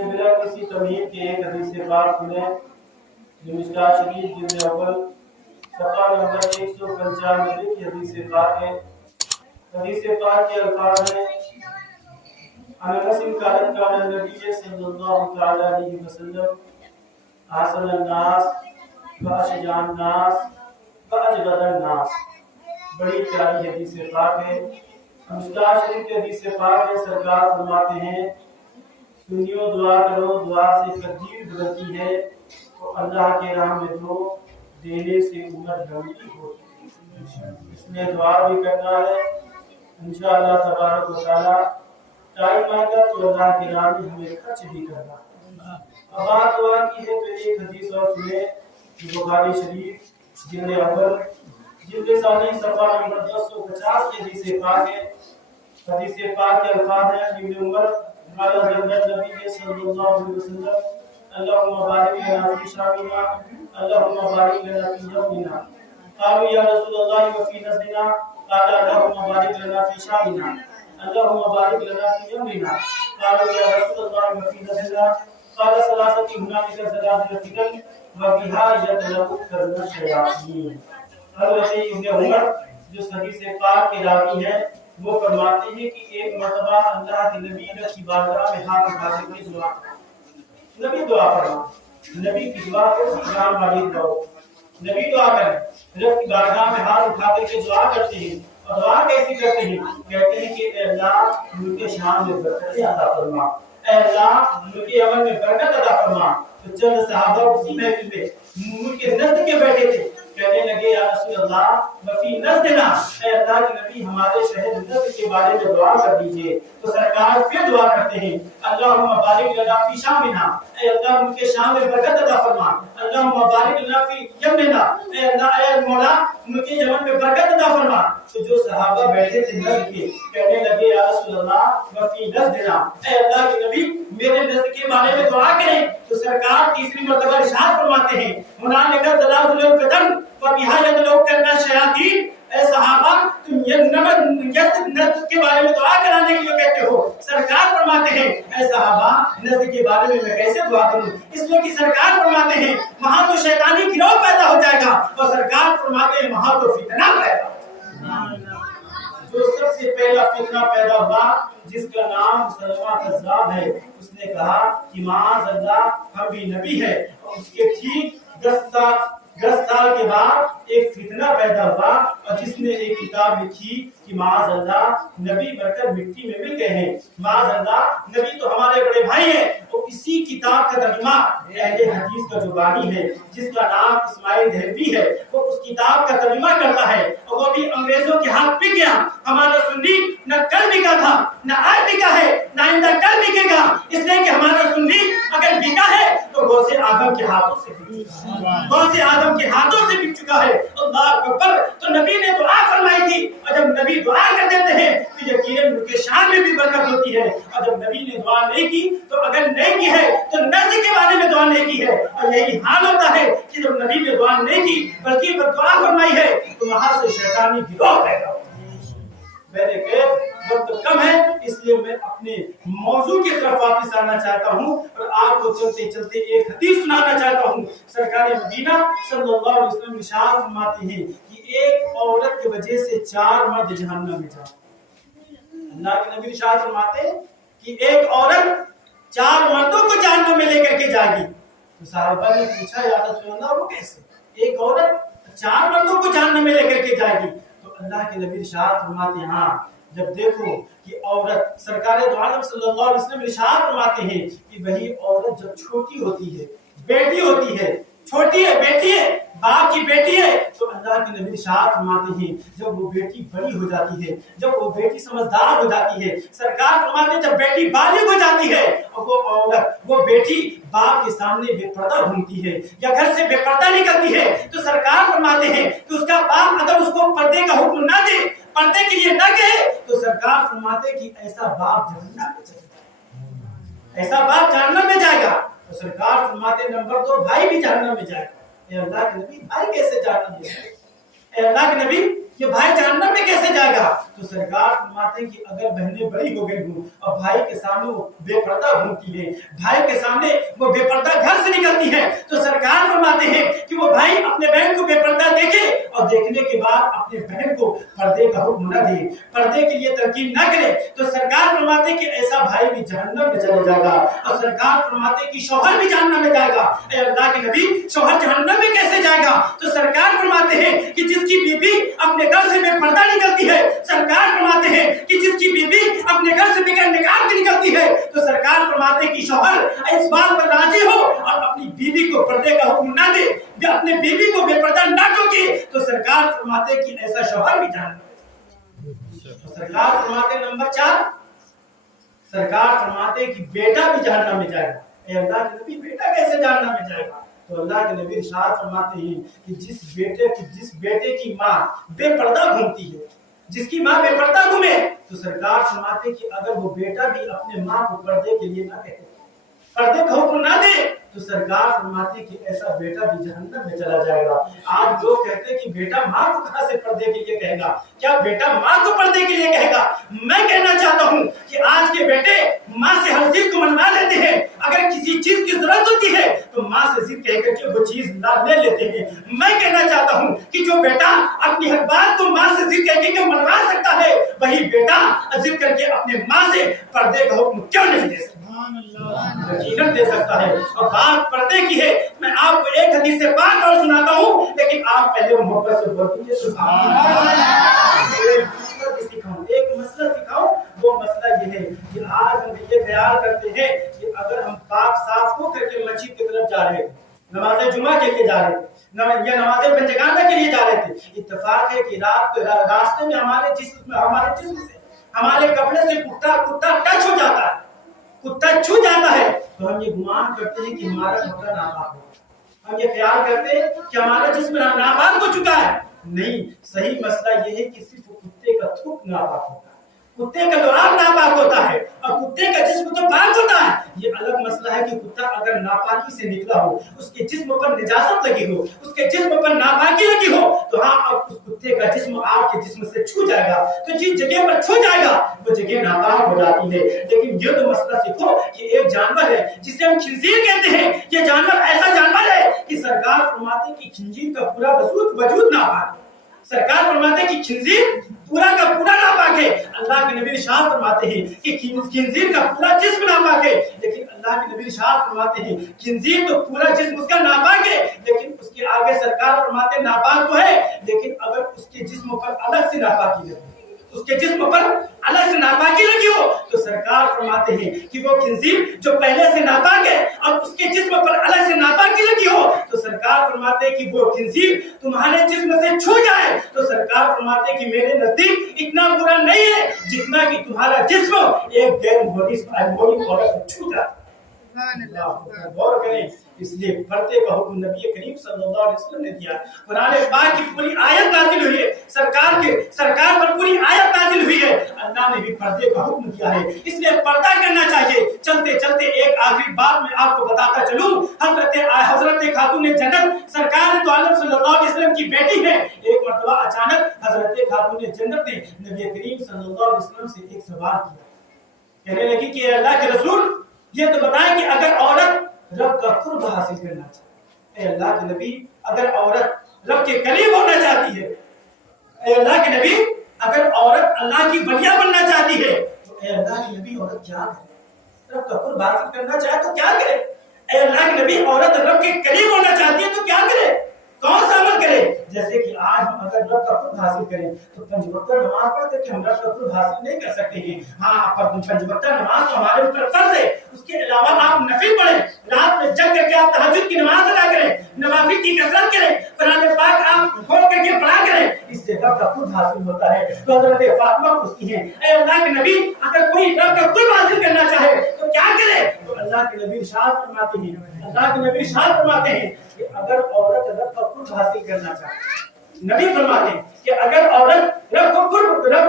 کہ بلا کسی تمہید کے ایک حدیث پاک سنیں جو مشکاۃ شریف جلد اول صفحہ نمبر 195 کی حدیث پاک ہے۔ حدیث پاک کے الفاظ ہیں: انس قالت قال النبی صلی اللہ تعالی علیہ وسلم احسن الناس واشجع الناس واجود الناس۔ بڑی پیاری حدیث پاک ہے، مشکاۃ شریف کی حدیث پاک ہے۔ سرکار فرماتے ہیں سنیو دعا کرو، دعا سے تقدیر بدلتی ہے، تو اللہ کے راہ میں دو دینے سے عمر لمبی ہوتی ہے۔ اس میں دعا بھی کرنا ہے انشاءاللہ تبارک و تعالی۔ ٹائم آئے گا تو اللہ کے راہ میں ہمیں خرچ بھی کرنا ہے۔ اب بات دعا کی ہے تو ایک حدیث اور سنیں جو بخاری شریف جلد اول جلد ثانی صفحہ نمبر 1050 کی حدیث پاک ہے۔ حدیث پاک کے الفاظ ہیں: ابن عمر قال النبی صلی اللہ علیہ وسلم اللهم بارک لنا فی شامنا اللهم بارک لنا فی یومنا۔ قالوا یا رسول اللہ وفی نسلنا قال اللهم بارک لنا فی شامنا اللهم بارک لنا فی یومنا۔ قالوا یا رسول اللہ وفی نسلنا قال ثلاثة هنالك زلازل فتن وبها يتلقى الشياطين۔ حضرت ابن عمر جو حدیث پاک کے راوی ہیں وہ فرماتے ہیں کہ ایک مرتبہ اللہ کے نبی نے کی بارگاہ میں ہاتھ اٹھا کے دعا نبی دعا فرما نبی کی دعا کو اسلام والی دعا نبی دعا کریں رب کی بارگاہ میں ہاتھ اٹھا کر کے دعا کرتے ہیں۔ اور دعا کیسی کرتے ہیں؟ کہتے ہیں کہ اے اللہ ان کے شان میں برکت عطا فرما، اے اللہ ان کے عمل میں برکت عطا فرما۔ تو چند صحابہ اسی محفل میں ان کے نزد کے بیٹھے تھے، کہنے لگے یا رسول اللہ وفی نزدنا، اے اللہ کے نبی ہمارے شہر نزد کے بارے میں دعا کر دیجئے۔ تو سرکار پھر دعا کرتے ہیں اللہم بارک لنا فی شامنا، اے اللہ ان کے شام میں برکت عطا فرما، اللہم بارک لنا فی یمننا، اے اللہ اے مولا ان کے یمن میں برکت عطا فرما۔ تو جو صحابہ بیٹھے تھے نزد کے کہنے لگے یا رسول اللہ وفی نزدنا، اے اللہ کے نبی میرے نزد کے بارے میں دعا کریں۔ تو سرکار تیسری مرتبہ ارشاد فرماتے ہیں ہنالک زلازل فتن وبها يتلقى الشياطين۔ اے صحابہ تم یہ نزد کے بارے میں دعا کرانے کے لیے کہتے ہو، سرکار فرماتے ہیں اے صحابہ نزد کے بارے میں کیسے دعا کروں؟ اس لیے کہ سرکار فرماتے ہیں وہاں تو شیطانی گروہ پیدا ہو جائے گا، اور سرکار فرماتے ہیں وہاں تو فتنہ پیدا ہوگا۔ جو سب سے پہلا فتنہ پیدا ہوا جس کا نام سلمہ کذاب ہے، اس نے کہا کہ معاذ اللہ ہم بھی نبی ہے، اور اس کے ٹھیک 10 سال کے بعد ایک فتنہ پیدا ہوا، اور جس نے ایک کتاب لکھی کہ معاذ اللہ نبی بن کر مٹی میں مل گئے ہیں، معاذ اللہ نبی تو ہمارے بڑے بھائی ہیں۔ اور اسی کتاب کا ترجمہ اہل حدیث کا جو بانی ہے جس کا نام اسماعیل دہلوی ہے، وہ اس کتاب کا ترجمہ کرتا ہے، اور وہ بھی انگریزوں کے ہاتھ بک گیا۔ ہمارا سنی نہ کل بکا تھا، نہ آج بکا ہے، نہ آئندہ کل بکے گا، اس لیے کہ ہمارا سنی اگر بکا ہے تو غوث اعظم کے ہاتھوں سے بک چکا ہے، غوث اعظم کے ہاتھوں سے بک چکا ہے۔ اللہ اکبر۔ تو نبی نے دعا فرمائی تھی، اور جب نبی دعا کر دیتے ہیں تو یقیناً ان کے شان میں بھی برکت ہوتی ہے۔ اور جب نبی نے دعا نہیں کی تو اگر نہیں کی ہے تو نزد کے بارے میں دعا نہیں کی ہے، اور یہی حال ہوتا ہے کہ جب نبی نے دعا نہیں کی بلکہ دعا فرمائی ہے تو وہاں سے شیطانی گروہ پیدا ہوتا ہے۔ میرے کہ وقت کم ہے، اس لیے میں اپنے موضوع کی طرف واپس آنا چاہتا ہوں، اور آپ کو چلتے چلتے ایک حدیث سنانا چاہتا ہوں۔ سرکار مدینہ صلی اللہ علیہ وسلم ارشاد فرماتے ہیں کہ ایک عورت کی وجہ سے 4 مرد جہنم میں جائیں۔ اللہ کے نبی ارشاد فرماتے ہیں کہ ایک عورت 4 مردوں کو جہنم میں لے کر کے جائے گی۔ تو صحابہ نے پوچھا یا رسول اللہ وہ کیسے؟ ایک عورت 4 مردوں کو جہنم میں لے کر کے جائے گی؟ تو اللہ کے نبی ارشاد فرماتے ہیں ہاں جب دیکھو کہ عورت سرکار دو عالم صلی اللہ علیہ وسلم ارشاد فرماتے ہیں کہ وہی عورت جب چھوٹی ہوتی ہے، بیٹی ہوتی ہے، چھوٹی ہے، بیٹی ہے، باپ کی بیٹی ہے، تو اللہ کے نبی ارشاد فرماتے ہیں جب وہ بیٹی بڑی ہو جاتی ہے، جب وہ بیٹی سمجھدار ہو جاتی ہے، سرکار فرماتے ہیں جب بیٹی بالغ ہو جاتی ہے اور وہ عورت وہ بیٹی باپ کے سامنے بے پردہ گھومتی ہے یا گھر سے بے پردہ نکلتی ہے، تو سرکار فرماتے ہیں کہ اس کا باپ اگر اس کو پردے کا حکم نہ دے، پردے کے لیے نہ کہے، تو سرکار فرماتے کہ ایسا باپ جہنم میں جائے گا، ایسا باپ جہنم میں جائے گا۔ تو سرکار فرماتے نمبر 2 بھائی بھی جہنم میں جائے گا۔ اے اللہ کے نبی بھائی کیسے جہنم میں جائے گا؟ اے اللہ کے نبی कि भाई जहन्नम में कैसे जाएगा, तो सरकार फरमाते हैं कि अगर बहनें बड़ी हो गई हूँ और भाई के सामने वो बेपर्दा घूमती है, भाई के सामने वो बेपर्दा घर से निकलती है, तो सरकार फरमाते हैं कि वो भाई अपने बहन को बेपर्दा देखे और देखने के बाद अपने बहन को पर्दे का हुक्म न दे, पर्दे के लिए तरकीब न करे, तो सरकार फरमाते कि ऐसा भाई भी जहन्नम में चला जाएगा। और सरकार फरमाते कि शौहर भी जहन्नम में जाएगा। अल्लाह के नबी, शौहर जहन्नम में कैसे जाएगा? तो सरकार फरमाते हैं कि जिसकी बीवी अपने घर से बेपर्दा निकलती है, सरकार फरमाते हैं कि जिसकी बीवी अपने घर से बगैर निकाह के निकलती है, तो सरकार फरमाते हैं कि शौहर इस बात पर राजी हो और अपनी बीवी को पर्दे का हुक्म ना दे, अपने बीवी को बेपर्दा ना टोके, तो सरकार फरमाते हैं कि ऐसा शौहर भी जहन्नम में। सरकार फरमाते नंबर 4, सरकार फरमाते कि बेटा भी जहन्नम में जाएगा। अल्लाह के नबी, बेटा कैसे जहन्नम में जाएगा? तो अल्लाह के नबी इरशाद फरमाते हैं कि जिस बेटे की माँ बेपर्दा घूमती है, जिसकी माँ बेपर्दा घूमे, तो सरकार फरमाते कि अगर वो बेटा भी अपने माँ को पर्दे के लिए ना कहे, पर्दे का हुक्म ना दे, तो सरकार फरमाते कि ऐसा बेटा भी जहन्नम में चला जाएगा। आज लोग कहते हैं कि बेटा माँ को कहां से पर्दे के लिए कहेगा, क्या बेटा माँ को पर्दे के लिए कहेगा? मैं कहना चाहता हूँ कि आज के बेटे माँ से हर चीज को मनवा लेते हैं। अगर किसी चीज की जरूरत होती है तो माँ से जिद कह करके वो चीज ले लेते हैं। मैं कहना चाहता हूँ कि जो बेटा अपनी हर बात को माँ से जिद कह के मनवा सकता है, वही बेटा जिद करके अपने माँ से पर्दे का हुक्म क्यों नहीं दे सकता? यकीनन दे सकता है। और बात पर्दे की है, मैं आपको एक हदीस से पाक और सुनाता हूँ, लेकिन आप पहले मोहब्बत से बोल दीजिए सुभान अल्लाह। एक मसला सिखाऊं, वो मसला ये है कि आज हम ये ख्याल करते हैं कि अगर हम पाक साफ हो करके मस्जिद की तरफ जा रहे थे, नमाज़े जुमा के लिए जा रहे थे या नमाज़े पंजगाना के लिए जा रहे थे, इत्तेफाक है कि रास्ते में हमारे जिस्म से हमारे कपड़े से कुत्ता टच हो जाता है, कुत्ता छू जाता है, तो हम ये गुमान करते हैं कि हमारा कपड़ा नापाक हो, हम ये ख्याल करते हैं कि हमारा जिस्म नापाक हो चुका है। नहीं, सही मसला ये है कि सिर्फ कुत्ते का थूक नापाक होता है, कुत्ते का लुआब नापाक होता है और कुत्ते का जिस्म तो पाक होता है। ये अलग मसला है कि कुत्ता अगर नापाकी से निकला हो, उसके जिस्म पर निजासत लगी हो, उसके जिस्म पर नापाकी लगी हो, तो हाँ, अब उस कुत्ते का जिस्म आपके जिस्म से छू जाएगा, तो जिस जगह पर छू जाएगा वो जगह नापाक हो जाती है। लेकिन ये तो मसला सीखो कि एक जानवर है जिसे हम खिंजीर कहते हैं, ये जानवर ऐसा जानवर है कि सरकार फरमाते कि खिंजीर का पूरा वजूद नापाक है। सरकार फरमाते कि खिंजीर पूरा का पूरा नापाक है। अल्लाह के नबी इरशाद फरमाते हैं कि खिंजीर का पूरा जिस्म नापाक है, लेकिन अल्लाह के नबी इरशाद फरमाते हैं खिंजीर तो पूरा जिस्म उसका नापाक है, लेकिन उसके आगे सरकार फरमाते नापाक तो है, लेकिन अगर उसके जिस्म पर अलग से नापाकी लगी, उसके जिस्म पर अलग से नापाकी लगी हो, तो सरकार फरमाते हैं कि वो खिंजीर जो पहले से नापाक है और उसके जिस्म पर अलग से नापाकी लगी हो, तो सरकार फरमाते हैं कि वो खिंजीर तुम्हारे जिस्म से छू जाए, तो सरकार फरमाते हैं कि मेरे नजदीक इतना बुरा नहीं है जितना कि तुम्हारा जिस्म एक गैर मोहरिम औरत से छू जाए। गौर करें, इसलिए पर्दे का हुक्म नबी करीम सल्लल्लाहु अलैहि वसल्लम ने दिया। कुरान पाक की पूरी आयत नाज़िल हुई है, सरकार पर पूरी आयत नाज़िल हुई है, अल्लाह ने भी पर्दे का हुक्म दिया है, इसलिए पर्दा करना चाहिए। चलते चलते एक आखिरी बात मैं आपको बताता चलूं, हजरत खातून जन्नत सरकार दो आलम सल्लल्लाहु अलैहि वसल्लम की बेटी है। एक मर्तबा अचानक हजरत खातून जन्नत ने नबी करीम सल्लल्लाहु अलैहि वसल्लम से एक सवाल किया, कहने लगी कि अल्लाह के रसूल, ये तो बताएं कि अगर औरत रब का कुर्ब हासिल करना चाहती है, अल्लाह के नबी, अगर औरत रब के करीब होना चाहती है, अल्लाह के नबी, अगर औरत अल्लाह की वलिया बनना चाहती है, तो अल्लाह के नबी औरत क्या करे? रब का कुर्ब हासिल करना चाहे तो क्या करे? अल्लाह के नबी, औरत रब के करीब होना चाहती है तो क्या करे? कौन सा अमल करे? जैसे कि आज हम अगर रब का कुर्ब हासिल करें तो पंज वक्त नमाज पढ़ करके हम रब का कुर्ब हासिल नहीं कर सकते हैं। हाँ, पर पंज वक्त नमाज तो हमारे ऊपर फर्ज है, उसके अलावा आप नफिल पढ़ें, रात में जग करके आप तहज्जुद की नमाज अदा करें, नवाफिल की कसरत करें, कुरान पाक आप खोल करके पढ़ा करें, इससे रब का कुर्ब हासिल होता है। तो हज़रत फातिमा पूछती हैं, ऐ अल्लाह के नबी, अगर कोई रब का कुर्ब हासिल करना चाहे तो क्या करे? तो अल्लाह के नबी इरशाद फरमाते हैं कि अगर औरत रब का कुर्ब हासिल करना चाहे, नबी फरमाते हैं कि अगर औरत रब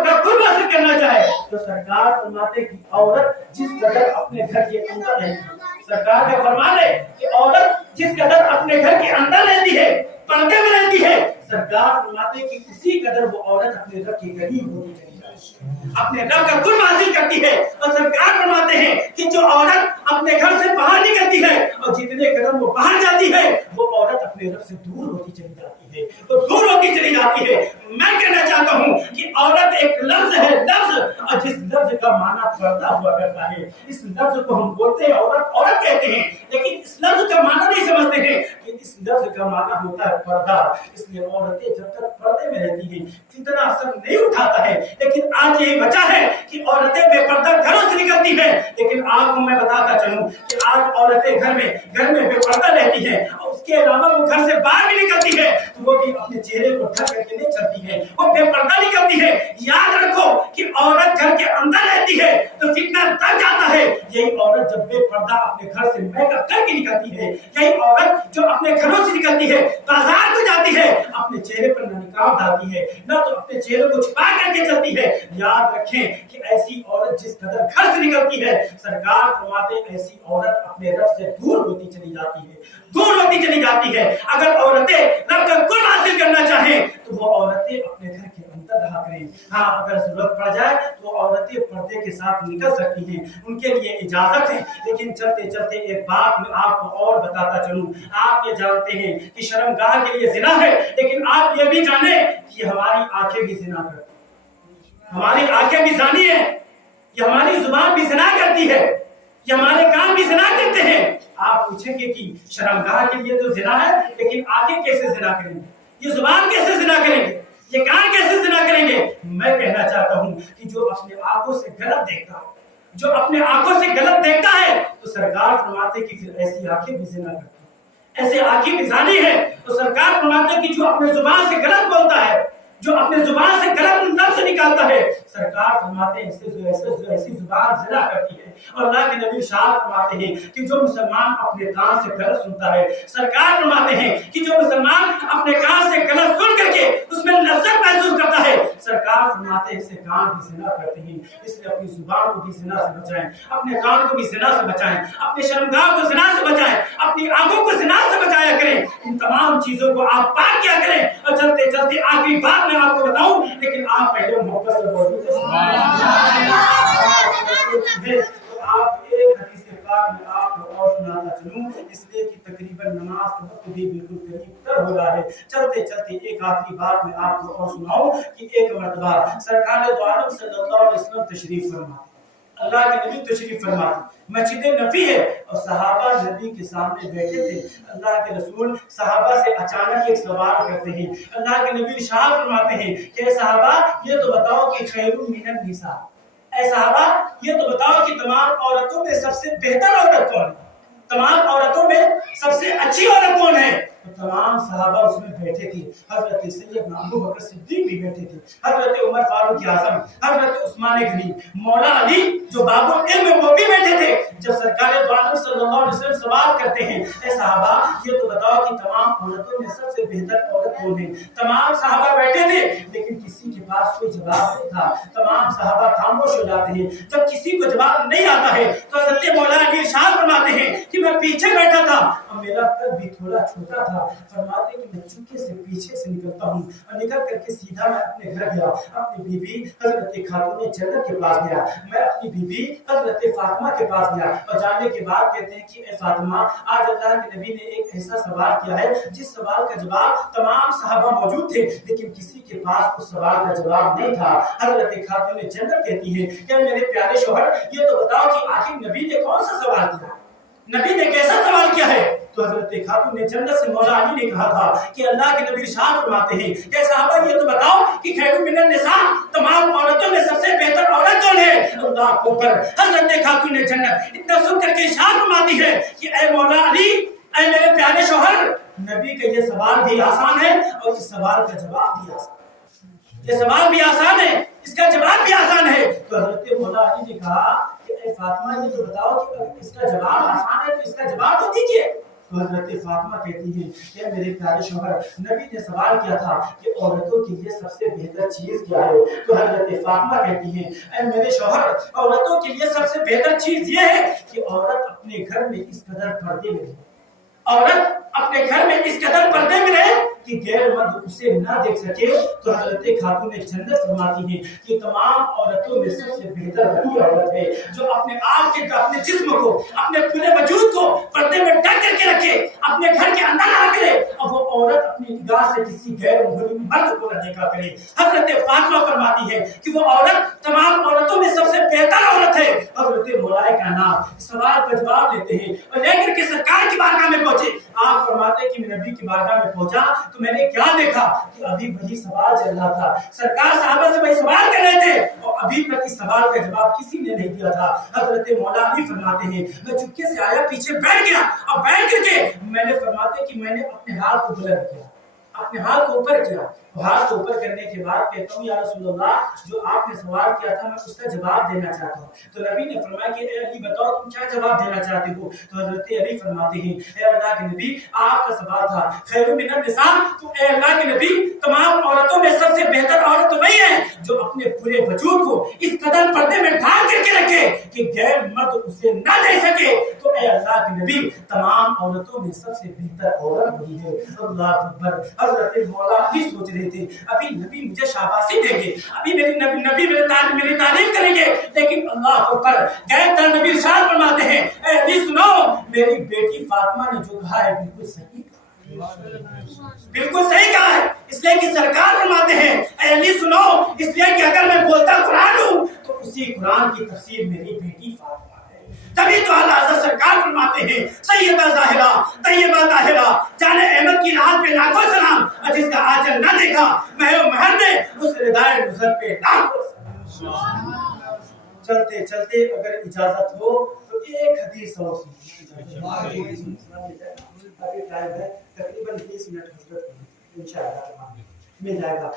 का कुर्ब हासिल करना चाहे, तो सरकार फरमाते कि औरत जिस कदर अपने घर के अंदर रहती है, सरकार का फरमान है कि औरत जिस कदर अपने घर के अंदर रहती है, पर्दे में रहती है, सरकार फरमाते हैं कि उसी कदर वो औरत अपने रब के करीब होती चली जाती है, अपने रब का कुर्ब हासिल करती है। और सरकार फरमाते हैं कि जो औरत अपने घर से बाहर निकलती है और जितने कदम वो बाहर जाती है वो औरत अपने रब से दूर होती चली जाती है, तो दूर होती चली जाती है। मैं कहना चाहता हूँ कि औरत एक लफ्ज है, लफ्ज, और जिस लफ्ज का माना पर्दा हुआ करता है, इस लफ्ज को हम बोलते हैं औरत, औरत कहते हैं, लेकिन इस लफ्ज का माना नहीं समझते हैं कि इस लफ्ज का माना होता है पर्दा। इसलिए औरतें जब तक पर्दे में रहती हैं फितना असर नहीं उठाता है। लेकिन आज यही वजह है कि औरतें बेपर्दा घरों से निकलती हैं। लेकिन आपको मैं बताता चलूं कि आज औरतें घर में बेपर्दा रहती हैं, और उसके अलावा वो घर से बाहर भी निकलती है तो वो भी अपने चेहरे को ढक करके नहीं चलती है, वो बेपर्दा निकलती है। याद रखो कि औरत घर के अंदर रहती है तो फितना तब जाता है। यही औरत जब बेपर्दा अपने घर से मेकअप करके निकलती है, यही औरत जो अपने घरों से निकलती है, बाजार को जाती है, अपने चेहरे पर निकाब डालती है, न तो अपने चेहरे को छुपा करके चलती है। याद रखें कि ऐसी औरत जिस कदर घर से निकलती है, सरकार फरमाते हैं ऐसी औरत अपने रब से दूर होती चली जाती है, दूर होती चली जाती है। अगर औरतें रब का कुर्ब हासिल करना चाहें तो वो औरतें अपने घर के अंदर रहा करें। हाँ, अगर जरूरत पड़ जाए तो औरतें पर्दे के साथ निकल सकती हैं, उनके लिए इजाजत है। लेकिन चलते चलते एक बात मैं आपको और बताता चलूं। आप ये जानते हैं कि शर्मगाह के लिए जिना है, लेकिन आप ये भी जाने कि हमारी आंखें भी जिना करती हैं, हमारी आंखें भी जानी है, ये हमारी जुबान भी जिना करती है, ये हमारे कान भी जिना करते हैं। आप पूछेंगे कि शर्मगाह के लिए तो जिना है, लेकिन आंखें कैसे जिना करेंगे, ये जुबान कैसे जिना करेंगे, ये कान कैसे जिना करेंगे? मैं कहना चाहता हूं कि जो अपने आंखों से गलत देखता है, जो अपने आंखों से गलत देखता है, तो सरकार फरमाते कि फिर ऐसी आंखें भी जिना करती हैं, ऐसे आंखें भी जानी है। तो सरकार फरमाते कि जो अपने जुबान से गलत बोलता है, जो अपने जुबान से गलत लफ्ज निकालता है, सरकार फरमाते हैं ऐसी जुबान जिना करती है। और अल्लाह के नबी इरशाद फरमाते हैं कि जो मुसलमान अपने कान से गलत सुनता है, सरकार फरमाते हैं कि जो मुसलमान अपने कान से गलत सुन करके उसमें लज्जत महसूस करता है, सरकार फरमाते हैं इससे कान भी जिना करते हैं। इसलिए अपनी जुबान को भी जिना से बचाएं, अपने कान को भी जिना से बचाएं, अपने शर्मगाह को जिना से बचाएं, अपनी आंखों को जिना से बचाया करें। इन तमाम चीजों को आप पाक किया करें। और चलते चलते आखिरी बात मैं आपको बताऊं, लेकिन आप पहले मोहब्बत से बोलिए। आप एक हदीस पाक में आपको और सुनाता चलूं, इसलिए कि तकरीबन नमाज का वक्त भी बिल्कुल करीब तर हो रहा है। चलते चलते एक आखिरी बात मैं आपको और सुनाऊं कि एक मर्तबा सरकार दो आलम सल्लल्लाहु अलैहि वसल्लम तशरीफ फरमा, अल्लाह के नबी तशरीफ फरमाते, मस्जिद नबी है और सहाबा नबी के सामने बैठे थे। अल्लाह के रसूल सहाबा से अचानक एक सवाल करते हैं। अल्लाह के नबी इरशाद फरमाते हैं कि सहाबा ये तो बताओ कि खैरुम मिनन निसा, ऐ सहाबा ये तो बताओ कि तमाम औरतों में सबसे बेहतर औरत कौन है, तमाम औरतों में सबसे अच्छी औरत कौन है? तो तमाम सहाबा उसमें बैठे थे। हजरत सैयदना अबू बकर सिद्दीक भी बैठे थे, हजरत उमर फारूक आजम, हजरत उस्मान गनी, मौला अली जो बाबुल इल्म वो भी बैठे थे। जब सरकार दो आलम सल्लल्लाहु अलैहि वसल्लम सवाल करते हैं, ऐ सहाबा ये तो बताओ कि तमाम औरतों में सबसे बेहतर औरत कौन है? तमाम सहाबा बैठे थे, लेकिन किसी के पास कोई जवाब नहीं था। तमाम सहाबा खामोश हो जाते हैं। जब किसी को जवाब नहीं आता है तो हजरत मौला अली इरशाद फरमाते हैं कि मैं पीछे बैठा था और मेरा कद भी थोड़ा छोटा था। फरमाते कि मैं चुपके से पीछे से निकलता हूँ और निकल करके सीधा मैं अपने घर गया, अपनी बीबी हजरत खातून जन्नत के पास गया, मैं अपनी बीबी हजरत फातिमा के पास गया। और जाने के बाद कहते हैं कि ए फातिमा, आज अल्लाह के नबी ने एक ऐसा सवाल किया है जिस सवाल का जवाब तमाम सहाबा मौजूद थे, लेकिन किसी के पास उस सवाल का जवाब नहीं था। हजरत खातून जन्नत कहती है कि मेरे प्यारे शौहर ये तो बताओ कि आखिर नबी ने कौन सा सवाल किया, नबी ने कैसा सवाल किया है? तो हजरत खातून ने जन्नत से मौला अली ने कहा था कि अल्लाह के नबी इरशाद फरमाते हैं कि साहबा ये तो बताओ कि खैरुम मिनन निसा, तमाम औरतों में सबसे बेहतर औरत कौन है? अल्लाह अकबर। हजरत खातून ने जन्नत इतना सुन करके इरशाद फरमाती है कि ए मौला अली, ए मेरे प्यारे शौहर, नबी का ये सवाल भी आसान है और इस सवाल का जवाब भी आसान है। ये सवाल भी आसान है, इसका जवाब भी आसान है। तो हजरत मौला अली ने कहा कि ए फातिमा ये तो बताओ कि अगर इसका जवाब आसान है तो इसका जवाब तो दीजिए। तो हजरत फातिमा कहती है कि मेरे प्यारे शौहर, नबी ने सवाल किया था कि औरतों के लिए सबसे बेहतर चीज क्या है? तो हजरत फातिमा कहती है ऐ मेरे शौहर, औरतों के लिए सबसे बेहतर चीज ये है कि औरत अपने घर में इस कदर पर्दे में रहे, औरत अपने घर में इस कदर पर्दे में रहे कि गैर मर्द उसे ना देख सके, तो हजरत खातून जन्नत फरमाती हैं कि तमाम औरतों में सबसे बेहतर वही औरत है जो अपने आप के, अपने जिस्म को, अपने पूरे वजूद को पर्दे में ढक करके रखे, अपने घर के अंदर आ करे, और वो औरत अपनी निगाह से किसी गैर मुहर्रम मर्द को न देखा करे। हजरत फातिमा फरमाती है कि वो औरत तमाम औरतों में सबसे बेहतर औरत है। हजरत मौलाए कायनात सवाल का जवाब लेते हैं और लेकर के सरकार की बारगाह में पहुंचे। आप फरमाते कि मैं नबी की बारगाह में पहुंचा तो मैंने क्या देखा कि अभी वही सवाल चल रहा था, सरकार साहबा से वही सवाल कर रहे थे और अभी तक इस सवाल का जवाब किसी ने नहीं दिया था। हजरत मौला अली फरमाते हैं मैं चुपके से आया, पीछे बैठ गया और बैठ करके मैंने फरमाते कि मैंने अपने हाथ को बुलंद किया, अपने हाथ को ऊपर किया, हाथ को ऊपर करने के बाद कहता हूँ या रसूलल्लाह जो आपने सवाल किया था मैं उसका जवाब देना चाहता हूँ। तो नबी ने फरमाया कि ए अली बताओ तुम क्या जवाब देना चाहते हो। तो हजरत अली फरमाते हैं ए अल्लाह के नबी आपका सवाल था खैरुम मिनन निसा, तो ए अल्लाह के नबी तमाम औरतों में सबसे बेहतर औरत तो वही है जो अपने पूरे वजूद को इस कदर पर्दे में ढाल करके रखे कि गैर मर्द उसे ना देख सके। तो ए अल्लाह के नबी तमाम औरतों में सबसे बेहतर औरत वही है। अल्लाह अकबर। हजरत मौला अली सोच रहे थे अभी नबी मुझे शाबाशी देंगे, अभी नबी मेरी तारीफ करेंगे, लेकिन अल्लाह अकबर गैर तर नबी इरशाद फरमाते हैं ए अली सुनो मेरी बेटी फातिमा ने जो कहा है बिल्कुल सही, बिल्कुल सही कहा है। इसलिए कि सरकार फरमाते हैं ए अली सुनो, इसलिए कि अगर मैं बोलता कुरान हूं तो उसी कुरान की तफसीर मेरी बेटी फातिमा। तभी तो आला हज़रत सरकार फरमाते हैं सैयदा ज़ाहिरा तैयबा ताहिरा जाने अहमद की राह पे लाखों सलाम, और जिसका आंचल न देखा महर ने उस रिदाए नुज़र पे लाखों सलाम। चलते चलते अगर इजाजत हो तो एक हदीस और सुनिए। तकरीबन 20 मिनट हजरत इंशाअल्लाह मिल जाएगा।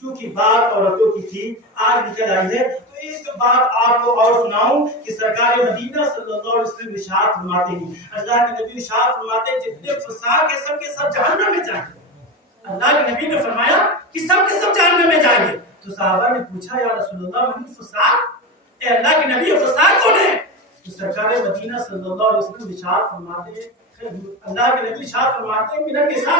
चूंकि बात औरतों की थी आज निकल आई है तो एक बात आपको और सुनाऊं कि सरकार मदीना सल्लल्लाहु अलैहि वसल्लम इरशाद फरमाते हैं अल्लाह के नबी इरशाद फरमाते हैं जितने फसाद के सब जहन्नम में जाएंगे। अल्लाह के नबी ने फरमाया कि सब के सब जहन्नम में जाएंगे। तो सहाबा ने पूछा या रसूलुल्लाह मन फसाद, ए अल्लाह के नबी फसाद कौन है? तो सरकार मदीना सल्लल्लाहु अलैहि वसल्लम इरशाद फरमाते हैं अल्लाह के नबी इरशाद फरमाते हैं मिनन निसा,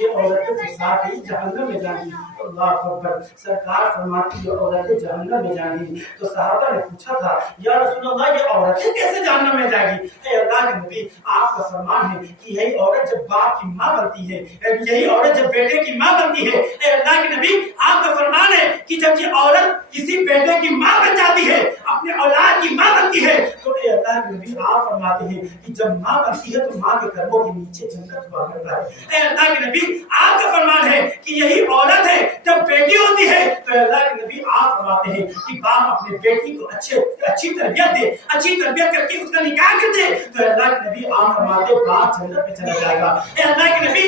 ये औरतें फसाद ही जहन्नम में जाएंगी। अल्लाह अकबर। सरकार फरमाती है औरतें जहन्नम में जाएंगी। तो सहाबा ने पूछा था या रसूलल्लाह ये औरतें कैसे जहन्नम में जाएंगी? ए अल्लाह के नबी आपका फरमान है कि यही औरत जब बाप की माँ बनती है, यही औरत जब बेटे की माँ बनती है, ए अल्लाह के नबी आपका फरमान है कि जब ये औरत किसी बेटे की माँ बन जाती है, अपने औलाद की माँ बनती है, तो ए अल्लाह के नबी आप फरमाते हैं कि जब माँ बनती है तो माँ के कर्मों के नीचे जन्नत हुआ करता है। ए अल्लाह के नबी आपका फरमान है कि यही औरत है जब बेटी होती है तो अल्लाह के नबी आप फरमाते हैं कि बाप अपने बेटी को अच्छी तरबियत दे, अच्छी तरबियत करके उसका निकाह कर दे, तो अल्लाह के नबी आप फरमाते बाप जन्नत में चला जाएगा। ए अल्लाह के नबी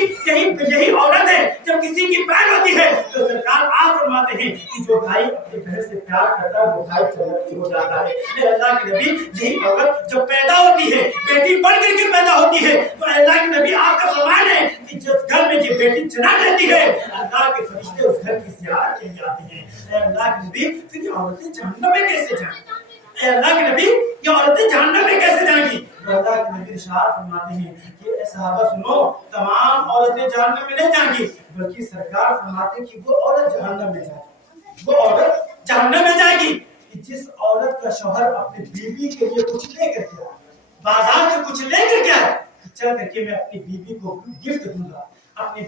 यही औरत है जब किसी की बहन होती है तो सरकार आप फरमाते हैं कि जो भाई अपने बहन से प्यार करता है वो भाई जन्नती हो जाता है। ए अल्लाह के नबी यही औरत जब पैदा होती है, बेटी बढ़ करके पैदा होती है, तो अल्लाह के नबी आपका फरमान है कि जिस घर में ये बेटी जन्म लेती है अल्लाह के फरिश्ते उस घर की ज़ियारत के लिए आते हैं। ए अल्लाह के नबी फिर ये औरतें जहन्नम में कैसे जाएंगी? ए अल्लाह के नबी ये औरतें जहन्नम में कैसे जाएंगी? तो अल्लाह के नबी इरशाद फरमाते हैं कि ए सहाबा सुनो तमाम औरतें जहन्नम में नहीं जाएंगी, बल्कि सरकार फरमाते हैं कि वो औरत जहन्नम में जाएगी, वो औरत जहन्नम में जाएगी कि जिस औरत का शौहर अपनी बीवी के लिए कुछ लेकर के आए, बाजार से कुछ लेकर के आए, चल करके मैं अपनी बीवी को गिफ्ट दूंगा, अपनी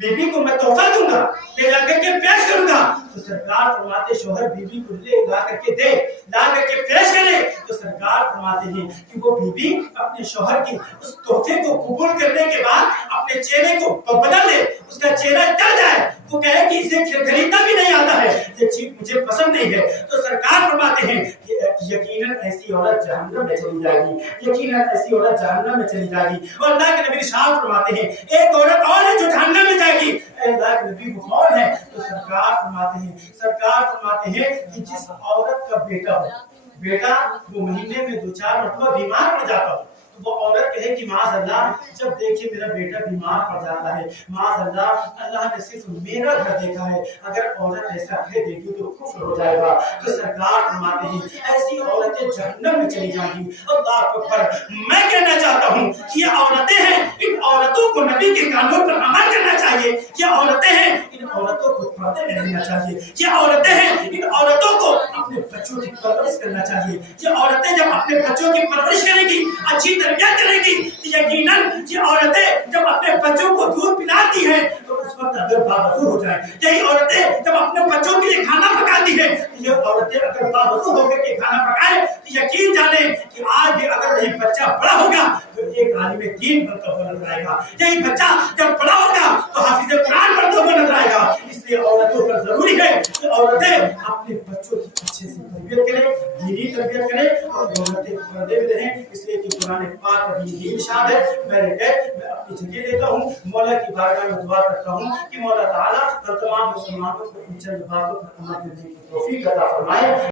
बीवी को मैं तोहफा दूंगा, ले जाकर के पेश करूंगा। तो सरकार फरमाते शौहर बीवी को ले ला करके दे, ला करके पेश करे, तो सरकार फरमाते हैं कि वो बीवी अपने शौहर की उस तोहफे को कबूल करने के बाद अपने चेहरे को बदल ले, उसका चेहरा जल जाए, वो कहे कि इसे खरीदना भी नहीं आता है, ये चीज मुझे पसंद नहीं है, तो सरकार फरमाते हैं कि यकीनन ऐसी औरत जहन्नम में चली जाएगी, यकीनन ऐसी औरत जहन्नम में चली जाएगी। और अल्लाह के नबी इरशाद फरमाते हैं एक औरत और है जो जहन्नम में जाएगी। अल्लाह के नबी वो कौन है? तो सरकार फरमाते हैं कि जिस औरत का बेटा वो महीने में 2-4 मरतबा बीमार पड़ जाता हो, वो औरत कहे कि माज़अल्लाह जब देखिए मेरा बेटा बीमार पड़ जाता है, माज़अल्लाह अल्लाह ने सिर्फ मेरा घर देखा है, अगर औरत ऐसा कह देगी तो कुफ्र हो जाएगा। तो सरकार फरमाते हैं ऐसी औरतें जहन्नम में चली जाएंगी। अल्लाह अकबर। मैं कहना चाहता हूँ कि ये औरतें हैं, इन औरतों को नबी के कानून पर अमल करना चाहिए। ये पर्दे में रहना चाहिए। ये औरतें हैं, इन औरतों को अपने बच्चों की परवरिश करना चाहिए। ये औरतें जब अपने बच्चों की परवरिश करेगी, अच्छी तरबियत करेगी, तो यकीनन ये औरतें जब अपने बच्चों को दूध पिलाती हैं तो उस वक्त अगर बावजू हो जाए, यही औरतें जब अपने बच्चों के लिए खाना पकाती हैं, तो ये औरतें अगर बावजू होकर के खाना पकाए तो यकीन जाने कि आज भी अगर यही बच्चा बड़ा होगा तो एक आलिम दीन बनता हुआ नजर आएगा। यही बच्चा जब बड़ा होगा तो हाफिज कुरान बनता हुआ नजर आएगा। इसलिए औरतों पर जरूरी है कि औरतें अपने बच्चों की अच्छे से तरबियत करें, दीनी तरबियत करें और औरतें पर्दे में रहें। इसलिए कि कुरान पाक में यही इरशाद है, मैं अपनी जगह लेता हूँ, मौला की बारगाह में दुआ करता हूँ कि मौला ताला तमाम मुसलमानों को इन चंद बातों पर अमल करने की तौफीक अता फरमाए।